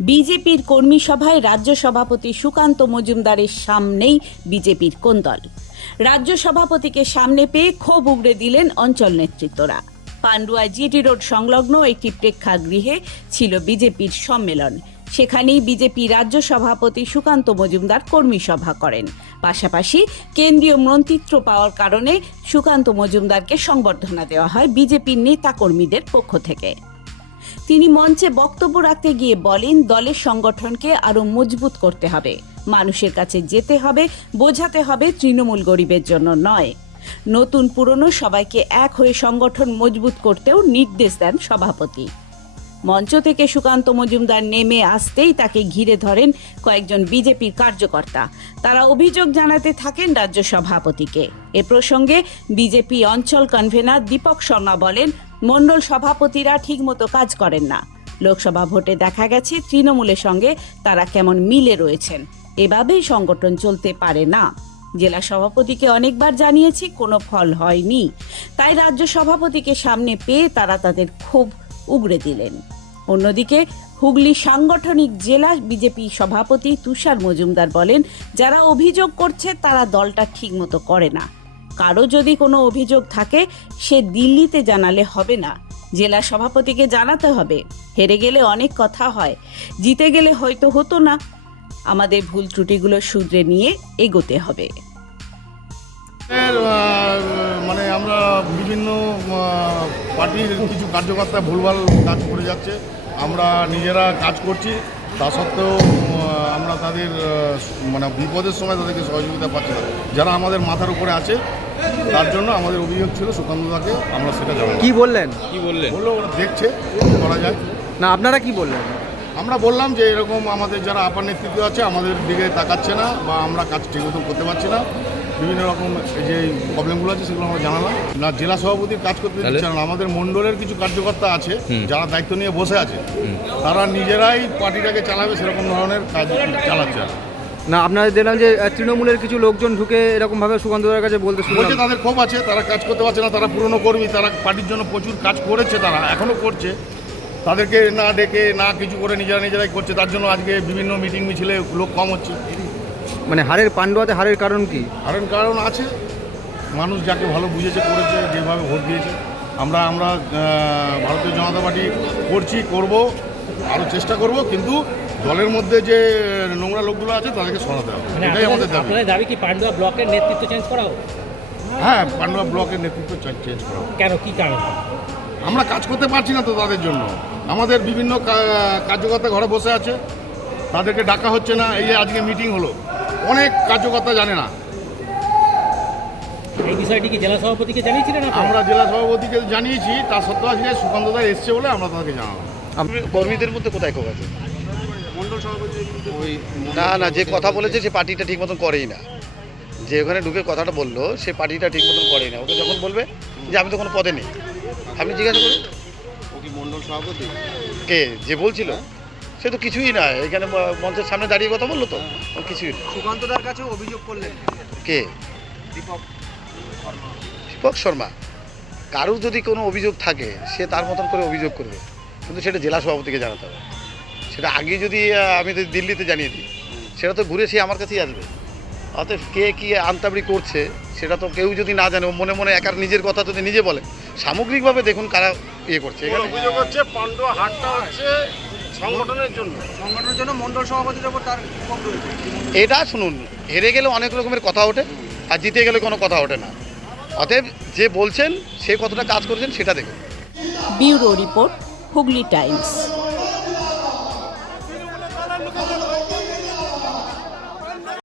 বিজেপির কর্মী সভায় রাজ্য সভাপতি সুকান্ত মজুমদারের সামনেই বিজেপির কোন্দল রাজ্য সভাপতিকে সামনে পেয়ে ক্ষোভ উগড়ে দিলেন অঞ্চল নেতৃত্বরা। পান্ডুয়া জিটি রোড সংলগ্ন একটি প্রেক্ষাগৃহে ছিল বিজেপির সম্মেলন। সেখানেই বিজেপি রাজ্য সভাপতি সুকান্ত মজুমদার কর্মী সভা করেন। পাশাপাশি কেন্দ্রীয় মন্ত্রিত্ব পাওয়ার কারণে সুকান্ত মজুমদারকে সংবর্ধনা দেওয়া হয় বিজেপির নেতাকর্মীদের পক্ষ থেকে। তিনি মঞ্চে বক্তব্য রাখতে গিয়ে বলেন, দলের সংগঠনকে আরও মজবুত করতে হবে। মানুষের কাছে যেতে হবে, বোঝাতে হবে তৃণমূল গরিবের জন্য নয়। নতুন পুরনো সবাইকে এক হয়ে সংগঠন মজবুত করতেও নির্দেশ দেন সভাপতি। মঞ্চ থেকে সুকান্ত মজুমদার নেমে আসতেই তাকে ঘিরে ধরেন কয়েকজন বিজেপির কার্যকর্তা। তারা অভিযোগ জানাতে থাকেন রাজ্য সভাপতিকে। এ প্রসঙ্গে বিজেপি অঞ্চল কনভেনার দীপক শর্মা বলেন মণ্ডল সভাপতিরা ঠিকমতো কাজ করেন না। লোকসভা ভোটে দেখা গেছে তৃণমূলের সঙ্গে তারা কেমন মিলে রয়েছেন। এভাবেই সংগঠন চলতে পারে না। জেলা সভাপতিকে অনেকবার জানিয়েছি, কোনো ফল হয়নি। তাই রাজ্য সভাপতিকে সামনে পেয়ে তারা তাদের ক্ষোভ উগড়ে দিলেন। অন্যদিকে হুগলি সাংগঠনিক জেলা বিজেপি সভাপতি তুষার মজুমদার বলেন, যারা অভিযোগ করছে তারা দলটা ঠিকমতো করে না। কারও যদি কোনো অভিযোগ থাকে, সে দিল্লিতে জানালে হবে না। জেলা সভাপতিকে জানাতে হবে। হেরে গেলে অনেক কথা হয়। জিতে গেলে হয়তো হতো না। আমাদের ভুল ত্রুটিগুলো শুধরে নিয়ে এগোতে হবে। মানে আমরা বিভিন্ন পার্টির কিছু কার্যকর্তা ভুলভাল কাজ করে যাচ্ছে। আমরা নিজেরা কাজ করছি। তা সত্ত্বেও আমরা তাদের মানে বিপদের সময় তাদেরকে সহযোগিতা পাচ্ছি না। যারা আমাদের মাথার উপরে আছে তার জন্য আমাদের অভিযোগ ছিল সুকান্তদাকে আমরা সেটা জানাব। কি বললেন? কি বললেন? বলল ওরা দেখছে কি করা যায়। না আপনারা কি বললেন? আমরা বললাম যে এরকম আমাদের যারা আপার নেতৃত্ব আছে আমাদের দিকে তাকাচ্ছে না বা আমরা কাজ ঠিক মতো করতে পারছি না। বিভিন্ন রকম যে প্রবলেমগুলো আছে সেগুলো আমরা জানালাম। না জেলা সভাপতির কাজ করতে? দিচ্ছে না। আমাদের মণ্ডলের কিছু কার্যকর্তা আছে যারা দায়িত্ব নিয়ে বসে আছে। তারা নিজেরাই পার্টিটাকে চালাবে সেরকম ধরনের কাজ চালাচ্ছে। না আপনারা দেখলাম যে তৃণমূলের কিছু লোকজন ঢুকে এরকমভাবে সুকান্তদার কাছে বলতে বলছে শুনলাম তাদের ক্ষোভ আছে তারা কাজ করতে পারছে না তারা পুরনো কর্মী তারা পার্টির জন্য প্রচুর কাজ করেছে তারা এখনও করছে। তাদেরকে না ডেকে না কিছু করে নিজেরা নিজেরাই করছে তার জন্য আজকে বিভিন্ন মিটিং মিছিলে লোক কম হচ্ছে। মানে হারের পাণ্ডুয়াতে হারের কারণ কি? হারের কারণ আছে। মানুষ যাকে ভালো বুঝেছে করেছে যেভাবে ভোট দিয়েছে। আমরা আমরা ভারতীয় জনতা পার্টি করছি করব আরও চেষ্টা করব কিন্তু দলের মধ্যে যে নোংরা লোকগুলো আছে তাদেরকে সরাতে হবে। মানে এটাই আমাদের দাবি। দাবি কি পান্ডুয়া ব্লকের নেতৃত্ব চেঞ্জ করা হোক? হ্যাঁ পান্ডবা ব্লকের নেতৃত্ব চেঞ্জ করা। কেন? কি কারণ? আমরা কাজ করতে পারছি না তো তাদের জন্য। আমাদের বিভিন্ন কার্যকর্তা ঘরে বসে আছে। তাদেরকে ডাকা হচ্ছে না। এই যে আজকে মিটিং হলো। অনেক কার্যকর্তা জানে না। এই বিষয়টি কি জেলা সভাপতিকে জানিয়েছিলেন আমরা জেলা সভাপতিকে জানিয়েছি তার সত্ত্বেও আজকে সুকান্ত দা এসছে বলে আমরা তাদেরকে জানালাম। কর্মীদের মধ্যে কোথায় ক্ষোভ আছে? ওই না না যে কথা বলেছে সে পার্টিটা ঠিক মতন করেই না। যে ওখানে ঢুকে কথাটা বলল সে পার্টিটা ঠিক মতন করেই না। ওকে যখন বলবে যে আমি তো কোনো পদে নেই আপনি জিজ্ঞাসা করুন। ও কি মন্ডল সভাপতি? কে? যে বলছিল? সে তো কিছুই না এখানে ম- মঞ্চের সামনে দাঁড়িয়ে কথা বলল তো? কিছুই না। সুকান্তদার কাছে অভিযোগ করলেন। কে? দীপক দীপক শর্মা। কারোর যদি কোনো অভিযোগ থাকে সে তার মতন করে অভিযোগ করবে। কিন্তু সেটা জেলা সভাপতিকে জানাতে হবে। সেটা আগে যদি আমি যদি দিল্লিতে জানিয়ে দিই সেটা তো ঘুরে সে আমার কাছেই আসবে। অতএব কে কী আন্তাবড়ি করছে সেটা তো কেউ যদি না জানে মনে মনে একার নিজের কথা যদি নিজে বলে সামগ্রিকভাবে দেখুন কারা ইয়ে করছে। এখানে অভিযোগ হচ্ছে পান্ডুয়া হাটটা হচ্ছে সংগঠনের জন্য। সংগঠনের জন্য মণ্ডল সভাপতির ওপর তার ক্ষোভ রয়েছে। এটা শুনুন হেরে গেলে অনেক রকমের কথা ওঠে আর জিতে গেলে কোনো কথা ওঠে না। অতএব যে বলছেন সে কতটা কাজ করেছেন সেটা দেখুন। Bureau report Hooghly Times.